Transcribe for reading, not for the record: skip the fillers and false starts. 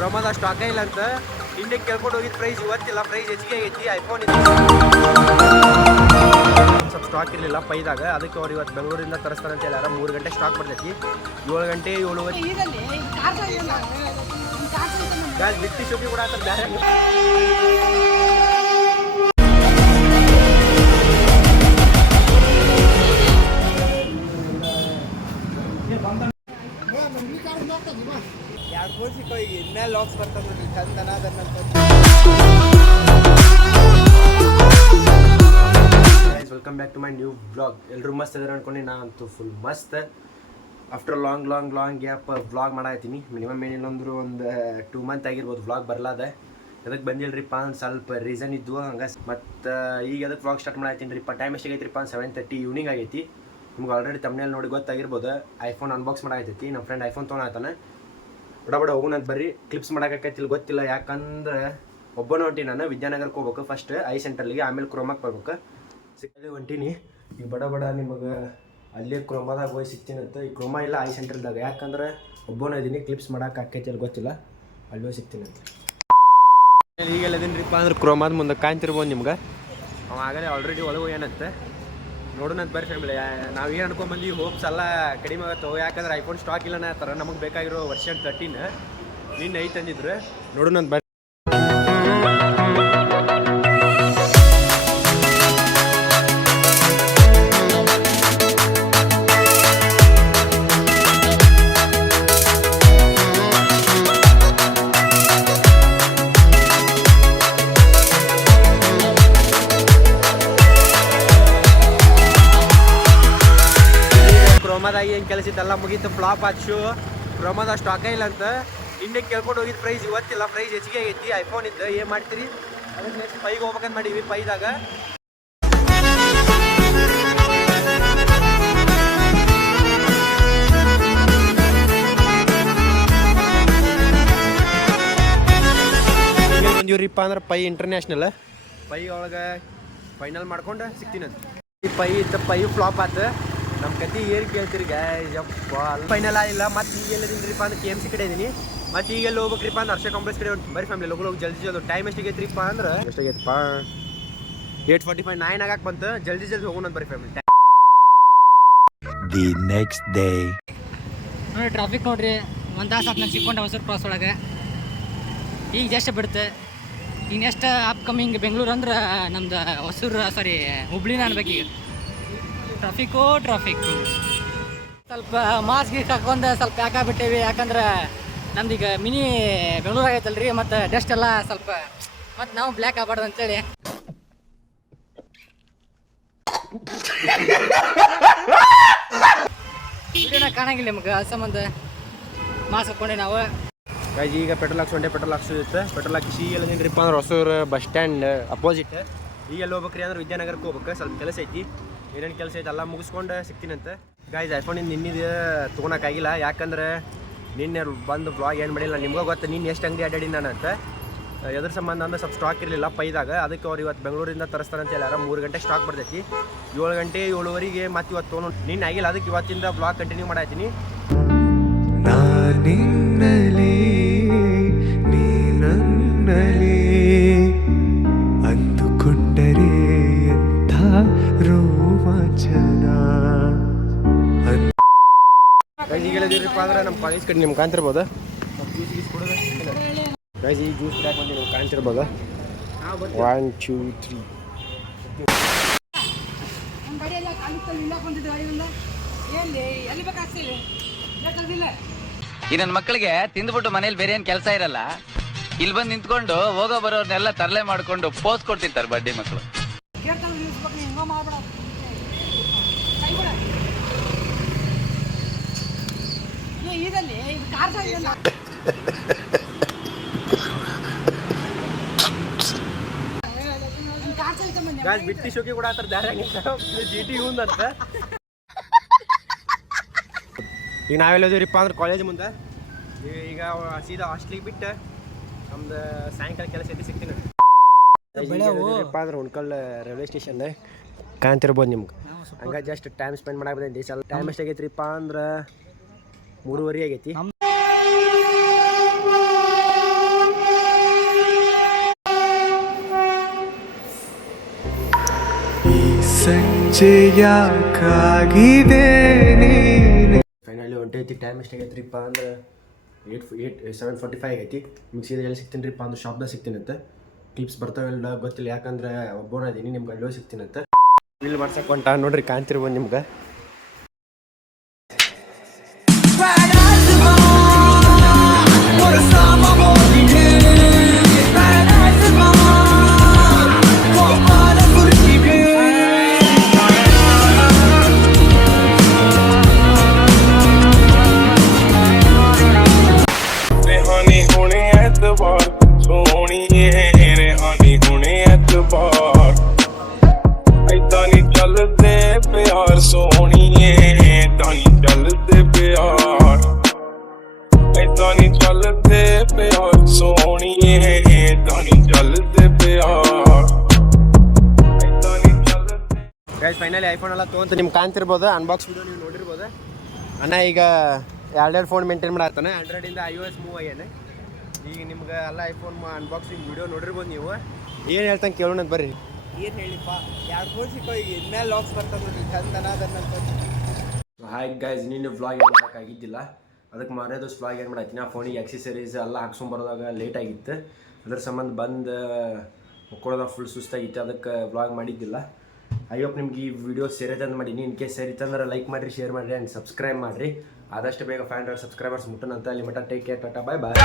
ಕ್ರೋಮಾದ ಸ್ಟಾಕೇ ಇಲ್ಲ ಅಂತ ಇಂಡಿಯಾಗೆ ಕೇಳ್ಕೊಂಡು ಹೋಗಿದ್ದು ಪ್ರೈಸ್ ಇವತ್ತಿಲ್ಲ, ಪ್ರೈಸ್ ಹೆಚ್ಚಿಗೆ ಆಗೈತಿ. ಐಫೋನ್ ಸ್ವಲ್ಪ ಸ್ಟಾಕ್ ಇರಲಿಲ್ಲ ಪೈದಾಗ, ಅದಕ್ಕೆ ಅವ್ರು ಇವತ್ತು ಬೆಂಗಳೂರಿಂದ ತರಿಸ್ತಾರೆ ಅಂತ ಹೇಳ್ಯಾರ. 3 ಗಂಟೆ ಸ್ಟಾಕ್ ಬರ್ತೈತಿ. 7 ಗಂಟೆ 7:30 ಬಿಟ್ಟು ಶೋಕಿ ಕೂಡ ಆತ ಬೇರೆ. ಇನ್ನೆಲ್ಲ ಲಾಕ್ಸ್ ಬರ್ತದೆ welcome back to my new blog. ಎಲ್ಲರೂ ಮಸ್ತ್ ಇದಾರೆ ಅನ್ಕೊಂಡು ನಾನಂತೂ ಫುಲ್ ಮಸ್ತ್. ಆಫ್ಟರ್ ಲಾಂಗ್ ಗ್ಯಾಪ್ ವ್ಲಾಗ್ ಮಾಡಾಕತ್ತೀನಿ. ಮಿನಿಮಮ್ ಏನಿಲ್ಲಂದ್ರು ಒಂದು 2 ಮಂತ್ ಆಗಿರ್ಬೋದು ವ್ಲಾಗ್ ಬರಲಾದ. ಅದಕ್ಕೆ ಬಂದಿಲ್ರಿಪ್ಪ ಅಂತ ಸ್ವಲ್ಪ ರೀಸನ್ ಇದ್ವು ಹಂಗೆ. ಮತ್ತು ಈಗ ಅದಕ್ಕೆ ವ್ಲಾಗ್ ಸ್ಟಾರ್ಟ್ ಮಾಡಾಕತ್ತೀನಿ ರೀಪ್ಪ. ಟೈಮ್ ಎಷ್ಟಾಗೈತ್ರಿಪ್ಪ 7:30 ಈವ್ನಿಂಗ್ ಆಗೈತಿ. ನಿಮ್ಗೆ ಆಲ್ರೆಡಿ ತಮ್ಮನೇಲಿ ನೋಡಿ ಗೊತ್ತಾಗಿರ್ಬೋದು. IPhone unbox ಮಾಡಾಕತ್ತೈತಿ. ನಮ್ಮ ಫ್ರೆಂಡ್ ಐಫೋನ್ ತೊಗೊಳತ್ತಾನೆ. ಬಡ ಹೋಗೋಣಂತ ಬರ್ರಿ. ಕ್ಲಿಪ್ಸ್ ಮಾಡಾಕತ್ತಿಲ್ಲ ಗೊತ್ತಿಲ್ಲ, ಯಾಕಂದ್ರೆ ಒಬ್ಬನೇ ಹೊಂಟೀನಿ ನಾನು. ವಿದ್ಯಾನಗರಕ್ಕೆ ಹೋಗ್ಬೇಕು ಫಸ್ಟ್, ಐ ಸೆಂಟ್ರಲ್ಲಿಗೆ, ಆಮೇಲೆ ಕ್ರೋಮಾಕ್ಕೆ ಬರ್ಬೇಕು. ಸಿಕ್ಕದೆ ಹೊಂಟೀನಿ ಈಗ ಬಡ ನಿಮಗೆ ಅಲ್ಲೇ ಕ್ರೋಮಾದಾಗ ಹೋಗಿ ಸಿಗ್ತೀನಂತ. ಈ ಕ್ರೋಮಾ ಇಲ್ಲ ಐ ಸೆಂಟ್ರಲ್ದಾಗ, ಯಾಕಂದ್ರೆ ಒಬ್ಬನೇ ಇದ್ದೀನಿ. ಕ್ಲಿಪ್ಸ್ ಮಾಡಕ್ಕೆ ಆಕೈತಿ ಅಲ್ಲಿ ಗೊತ್ತಿಲ್ಲ, ಅಲ್ಲಿ ಹೋಗಿ ಸಿಗ್ತೀನಂತ. ಈಗೆಲ್ಲ ಇದೀನಿರಿಪ್ಪ ಅಂದ್ರೆ ಕ್ರೋಮಾದ ಮುಂದೆ ಕಾಣ್ತಿರ್ಬೋದು ನಿಮ್ಗೆ. ಅವ ಆಗಲೇ ಆಲ್ರೆಡಿ ಒಳಗೆ ಹೋಗ್ಯಾನಂತೆ. ನೋಡೋಣಂತ ಬರ್ರಿ ಫ್ಯಾಮಿಲಿ. ನಾವು ಏನು ಅನ್ಕೊಂಡ್ಬಂದು ಹೋಪ್ಸ್ ಎಲ್ಲ ಕಡಿಮೆ ಆಗತ್ತೋ, ಯಾಕಂದ್ರೆ ಐಫೋನ್ ಸ್ಟಾಕ್ ಇಲ್ಲ ಥರ ನಮಗೆ ಬೇಕಾಗಿರೋ ವರ್ಷನ್ 13 ನಿನ್ನೆ ಐತೆ ಅಂದಿದ್ರು. ನೋಡೋಣಂತ ಬರ್ರಿ. ಕ್ರೋಮಾದಾಗಿ ಏನು ಕೆಲಸ ಇತ್ತಲ್ಲ ಮುಗೀತು, ಫ್ಲಾಪ್ ಆದ ಶೂ. ಕ್ರೋಮಾದ ಸ್ಟಾಕೇ ಇಲ್ಲ ಅಂತ ಇಂಡಿಯಾಗೆ ಕೇಳ್ಕೊಂಡು ಹೋಗಿದ್ದು ಪ್ರೈಸ್ ಇವತ್ತಿಲ್ಲ, ಪ್ರೈಸ್ ಹೆಚ್ಚಿಗೆ ಆಗೈತಿ. ಐಫೋನ್ ಇದ್ದು ಏನು ಮಾಡ್ತೀರಿ, ಅದಕ್ಕೆ ನೆಕ್ಸ್ಟ್ ಪೈಗೆ ಹೋಗ್ಬೇಕಂತ ಮಾಡೀವಿ. ಪೈದಾಗ ಬಂದಿವ್ರಿಪ್ಪ ಅಂದ್ರೆ ಪೈ ಇಂಟರ್ನ್ಯಾಷನಲ್. ಪೈ ಒಳಗೆ ಫೈನಲ್ ಮಾಡ್ಕೊಂಡು ಸಿಗ್ತೀನಂತ. ಈ ಪೈ ಫ್ಲಾಪ್ ಆತ. ನಮ್ಮ ಕತೆ ಏನು ಕೇಳ್ತೀರಿ ಗೈಸ್, ಯಪ್ಪ ಫೈನಲ್ ಆಗಿಲ್ಲ. ಮತ್ತು ಈಗ ಎಲ್ಲದಿನ್ರಿಪ್ಪ ಅಂದ್ರೆ KMC ಕಡೆ ಇದೀನಿ. ಮತ್ತು ಈಗೆಲ್ಲ ಹೋಗ್ಬೇಕ್ರಿಪ್ಪ ಅಂದ್ರೆ ಹರ್ಷ ಕಾಂಪ್ಲೆಕ್ಸ್ ಕಡೆ ಬರೀ ಫ್ಯಾಮಿಲಿ ಹೋಗಿ ಜಲ್ದಿ. ಟೈಮ್ ಎಷ್ಟಾಗೈತ್ರಿಪ್ಪ ಅಂದ್ರೆ ಎಷ್ಟಾಗೈತಪ್ಪ 8:45 9 ಆಗಕ್ಕೆ ಬಂತು. ಜಲ್ದಿ ಹೋಗೋಣ ಬರೀ ಫ್ಯಾಮಿಲಿ. ದಿ ನೆಕ್ಸ್ಟ್ ಡೇ ನೋಡಿ ಟ್ರಾಫಿಕ್ ನೋಡ್ರಿ, 1 ತಾಸು ಆತು ನಾನು ಸಿಕ್ಕೊಂಡೆ ಹೊಸೂರು ಕ್ರಾಸ್ ಒಳಗೆ. ಈಗ ಜಸ್ಟ್ ಬಿಡುತ್ತೆ. ಈಗ ನೆಕ್ಸ್ಟ್ ಅಪ್ಕಮಿಂಗ್ ಬೆಂಗಳೂರು ಅಂದ್ರೆ ನಮ್ದು ಹೊಸೂರು ಹುಬ್ಳಿನ ಅನ್ಬೇಕು. ಈಗ ಟ್ರಾಫಿಕ್ಕು ಸ್ವಲ್ಪ ಮಾಸ್ಕ್ ಹಾಕೊಂಡು ಸ್ವಲ್ಪ ಯಾಕಾಗ್ಬಿಟ್ಟೇವಿ, ಯಾಕಂದ್ರೆ ನಮ್ದೀಗ ಮಿನಿ ಬೆಂಗಳೂರು ಆಗೈತಲ್ರಿ. ಮತ್ತು ಡಸ್ಟ್ ಎಲ್ಲ ಸ್ವಲ್ಪ ಮತ್ತು ನಾವು ಬ್ಲ್ಯಾಕ್ ಆಗಬಾರ್ದು ಅಂತೇಳಿ ವಿಡಿಯೋನ ಕಾಣಂಗಿಲ್ಲ ನಿಮ್ಗೆ. ಅದು ಸಂಬಂಧ ಮಾಸ್ಕ್ ಹಾಕೊಂಡೆ ನಾವು. ಈಗ ಪೆಟ್ರೋಲ್ ಹಾಕ್ಸ್ಕೊಂಡೆ. ಪೆಟ್ರೋಲ್ ಹಾಕ್ಸೋದಿತ್ತು. ಪೆಟ್ರೋಲ್ ಹಾಕಿಸಿ ಈಗ ಎಲ್ಲೇನ್ರಿಪ್ಪ ಅಂದ್ರೆ ಹೊಸೂರು ಬಸ್ ಸ್ಟ್ಯಾಂಡ್ ಅಪೋಸಿಟ್. ಈಗೆಲ್ಲ ಹೋಗ್ಬೇಕ್ರಿ ಅಂದ್ರೆ ವಿದ್ಯಾನಗರಕ್ಕೆ ಹೋಗ್ಬೇಕು. ಸ್ವಲ್ಪ ಕೆಲಸ ಐತಿ, ಏನೇನು ಕೆಲಸ ಐತೆ ಎಲ್ಲ ಮುಗಿಸ್ಕೊಂಡು ಸಿಗ್ತೀನಂತ. ಗಾಯ್ಸ್ ಐಫೋನಿಂದ ನಿನ್ನಿದು ತೊಗೊಳಕ್ಕಾಗಿಲ್ಲ, ಯಾಕಂದ್ರೆ ನಿನ್ನೆ ಬಂದು ಬ್ಲಾಗ್ ಏನು ಮಾಡಿಲ್ಲ. ನಿಮ್ಗೆ ಗೊತ್ತು ನಿನ್ನೆ ಎಷ್ಟು ಅಂಗಡಿ ಅಡ್ಡಾಡಿ ನಾನು ಅಂತ. ಎದ್ರ ಸಂಬಂಧ ಅಂದ್ರೆ ಸ್ವಲ್ಪ ಸ್ಟಾಕ್ ಇರಲಿಲ್ಲ ಪೈದಾಗ, ಅದಕ್ಕೆ ಅವ್ರು ಇವತ್ತು ಬೆಂಗಳೂರಿಂದ ತರಿಸ್ತಾರೆ ಅಂತ ಹೇಳ್ಯಾರ. 3 ಗಂಟೆ ಸ್ಟಾಕ್ ಬರ್ತೈತಿ. 7 ಗಂಟೆ 7:30 ಮತ್ತು ಇವತ್ತು ತೊಗೊಂಡು ನಿನ್ನೆ ಆಗಿಲ್ಲ. ಅದಕ್ಕೆ ಇವತ್ತಿಂದ ಬ್ಲಾಗ್ ಕಂಟಿನ್ಯೂ ಮಾಡಾಯ್ತೀನಿ. ಅಂದುಕೊಂಡರೆ ಎಂಥ ರೋಮಾಂಚನ. ಈಗೆಲ್ಲದಿರಪ್ಪ ಅಂದ್ರೆ ನಮ್ಮ ಕಾಲೇಜ್ ಕಡೆ ನಿಮ್ಗೆ ಕಾಣ್ತಿರ್ಬೋದು. ಜ್ಯೂಸ್ ಕೊಡೋದು ಗೈಸ್, ಈ ಜ್ಯೂಸ್ ಕುಡಿಯಾಕೆ ಬಂದು ನಿಮ್ಗೆ ಕಾಣ್ತಿರ್ಬೋದು. 1 2 3 ಈ ನನ್ನ ಮಕ್ಕಳಿಗೆ ತಿಂದ್ಬಿಟ್ಟು ಮನೇಲಿ ಬೇರೆ ಏನ್ ಕೆಲಸ ಇರಲ್ಲ, ಇಲ್ಲಿ ಬಂದು ನಿಂತ್ಕೊಂಡು ಹೋಗೋ ಬರೋರ್ನೆಲ್ಲ ತರಲೆ ಮಾಡ್ಕೊಂಡು ಪೋಸ್ ಕೊಡ್ತಿರ್ತಾರೆ ಬಡ್ಡಿ ಮಕ್ಕಳು. ಬಿಟ್ಟಿ ಶೋಕಿ ಕೂಡ ಆತರ ದಾರ GT ಅಂತ. ಈಗ ನಾವೆಲ್ಲದಿರಪ್ಪ ಅಂದ್ರೆ ಕಾಲೇಜ್ ಮುಂದೆ. ಈಗ ಸೀದಾ ಹಾಸ್ಟ್ಲಿಗೆ ಬಿಟ್ಟು ನಮ್ದು ಸಾಯಂಕಾಲ ಕೆಲಸ ಐತಿ, ಸಿಗ್ತೀನಿ ಅಂದ್ರೆ ಉಣ್ಕಲ್ ರೈಲ್ವೆ ಸ್ಟೇಷನ್ ಕಾಣ್ತಿರ್ಬೋದು ನಿಮ್ಗೆ. ಹಂಗೆ ಜಸ್ಟ್ ಟೈಮ್ ಸ್ಪೆಂಡ್ ಮಾಡಕ್ಕೆ ಬಂದೈತಿ. ಸ್ವಲ್ಪ ಟೈಮ್ ಎಷ್ಟಾಗೈತ್ರಿಪ್ಪ ಅಂದ್ರೆ 3:30 ಆಗೈತಿ. ಹೆಜ್ಜೆ ಯಾಕಾಗಿದೆ ನೀನೆ. ಫೈನಲಿ ಹೊಂಟೈತಿ. ಟೈಮ್ ಎಷ್ಟಾಗೈತ್ರಿಪ್ಪ ಅಂದ್ರೆ 7:45 ಆಗೈತಿ. ನಿಮ್ಗೆ ಸೀದಾ ಎಲ್ಲಿ ಸಿಗ್ತೀನಿ ರೀಪ್ಪ ಅಂದ್ರೆ ಶಾಪ್ದಾಗ ಸಿಗ್ತೀನಂತೆ. ಕ್ಲಿಪ್ಸ್ ಬರ್ತಾವೆಲ್ಲ ಗೊತ್ತಿಲ್ಲ, ಯಾಕಂದ್ರೆ ಒಬ್ಬನ ಇದೀನಿ, ನಿಮ್ಗೆ ಅಲ್ಲೋ ಸಿಗ್ತೀನಂತೆ. ಬಿಲ್ ಮಾಡ್ಸಕ್ಕೆ ಹೊಂಟ ನೋಡ್ರಿ, ಕಾಣ್ತಿರ್ಬೋದು ನಿಮ್ಗೆ. ಫೈನಲಿ ಐಫೋನ್ ಎಲ್ಲ ತೊಗೊಂತ ನಿಮ್ಗೆ ಕಾಣ್ತಿರ್ಬೋದು. ಅನ್ಬಾಕ್ಸ್ ವಿಡಿಯೋ ನೀವು ನೋಡಿರ್ಬೋದು. ಅಣ್ಣ ಈಗ ಎರಡೆರಡು ಫೋನ್ ಮೇಂಟೈನ್ ಮಾಡತ್ತಾನೆ. ಆಂಡ್ರಾಯ್ಡಿಂದ iOS ಮೂವ್ ಆಗ್ಯಾನೆ. ಈಗ ನಿಮ್ಗೆ ಎಲ್ಲ ಐಫೋನ್ ಅನ್ಬಾಕ್ಸಿಂಗ್ ವಿಡಿಯೋ ನೋಡಿರ್ಬೋದು. ನೀವು ಏನು ಹೇಳ್ತಂಗೆ ಕೇಳೋಣ ಬರ್ರಿ. ಏನು ಹೇಳಿಪ್ಪ, 2 ಫೋನ್ ಸಿಕ್ಕೋ, ಈಗ ಇನ್ಮೇಲೆ ಲಾಕ್ಸ್ ಬರ್ತಾವೆ ನೋಡ್ರಿ, ಚಂದನ ಅದನ್ನ. ಹಾಯ್ ಗೈಸ್, ನೀನು ವ್ಲಾಗ್ ಏನು ಮಾಡೋಕ್ಕಾಗಿದ್ದಿಲ್ಲ. ಅದಕ್ಕೆ ಮಾರೇ ದಿವಸ ವ್ಲಾಗ್ ಏನು ಮಾಡತ್ತೀನಿ. ಆ ಫೋನಿಗೆ ಆಕ್ಸೆಸರೀಸ್ ಎಲ್ಲ ಹಾಕ್ಸ್ಕೊಂಬರೋದಾಗ ಲೇಟ್ ಆಗಿತ್ತು. ಅದ್ರ ಸಂಬಂಧ ಬಂದು ಮುಕ್ಕೊಳ್ಳೋದಾಗ ಫುಲ್ ಸುಸ್ತಾಗಿತ್ತು. ಅದಕ್ಕೆ ವ್ಲಾಗ್ ಮಾಡಿದ್ದಿಲ್ಲ. ಐ ಹೋಪ್ ನಿಮ್ಗೆ ಈ ವಿಡಿಯೋ ಸೇರಿದಂದು ಮಾಡೀನಿ. ಇನ್ ಕೇಸ್ ಸೇರಿತಂದ್ರೆ ಲೈಕ್ ಮಾಡಿರಿ, ಶೇರ್ ಮಾಡಿರಿ ಆ್ಯಂಡ್ ಸಬ್ಸ್ಕ್ರೈಬ್ ಮಾಡಿರಿ. ಆದಷ್ಟು ಬೇಗ 500 ಸಬ್ಸ್ಕ್ರೈಬರ್ಸ್ ಮುಟ್ಟನಂತ. ಅಲ್ಲಿ ಮಟ್ಟ ಟೇಕ್ ಕೇರ್, ಟಾಟಾ, ಬಾಯ್ ಬಾಯ್.